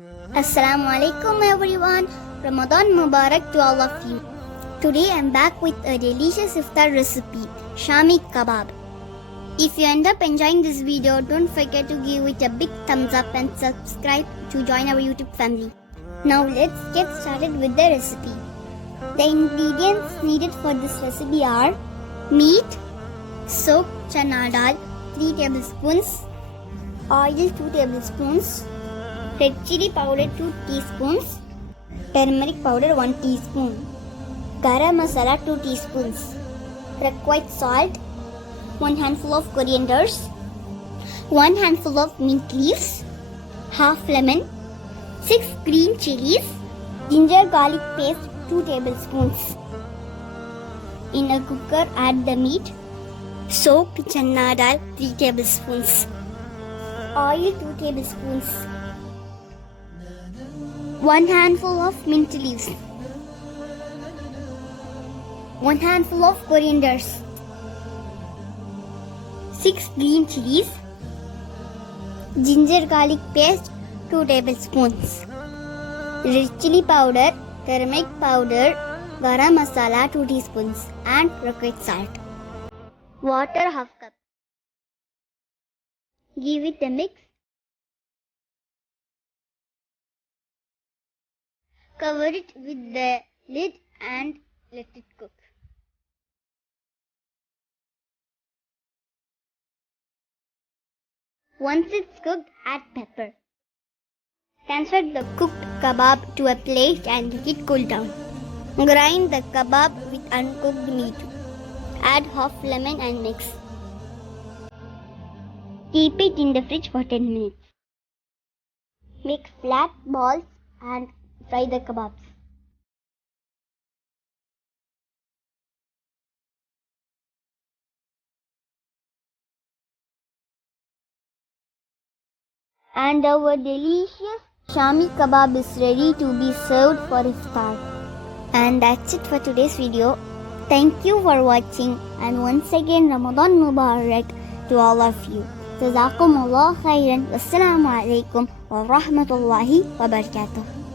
Assalamu alaikum everyone. Ramadan Mubarak to all of you. Today I'm back with a delicious iftar recipe, Shami Kebab. If you end up enjoying this video, don't forget to give it a big thumbs up and subscribe to join our YouTube family. Now let's get started with the recipe. The ingredients needed for this recipe are meat, soaked chana dal 3 tablespoons, oil 2 tablespoons, red chilli powder 2 teaspoons, turmeric powder 1 teaspoon, garam masala 2 teaspoons, required salt, 1 handful of corianders, 1 handful of mint leaves, half lemon, 6 green chilies, ginger garlic paste 2 tablespoons. In a cooker add the meat, soaked chana dal 3 tablespoons, oil 2 tablespoons, 1 handful of mint leaves, 1 handful of corianders, 6 green chilies, ginger garlic paste 2 tablespoons, red chilli powder, turmeric powder, garam masala 2 teaspoons and required salt. Water half cup. Give it a mix. Cover it with the lid and let it cook. Once it's cooked, add pepper. Transfer the cooked kebab to a plate and let it cool down. Grind the kebab with uncooked meat. Add half lemon and mix. Keep it in the fridge for 10 minutes. Make flat balls and fry the kebabs. And our delicious Shami Kebab is ready to be served for Iftar. And that's it for today's video. Thank you for watching, and once again Ramadan Mubarak to all of you. Jazakumullah khairan. Wassalamu alaikum wa rahmatullahi wa barakatuh.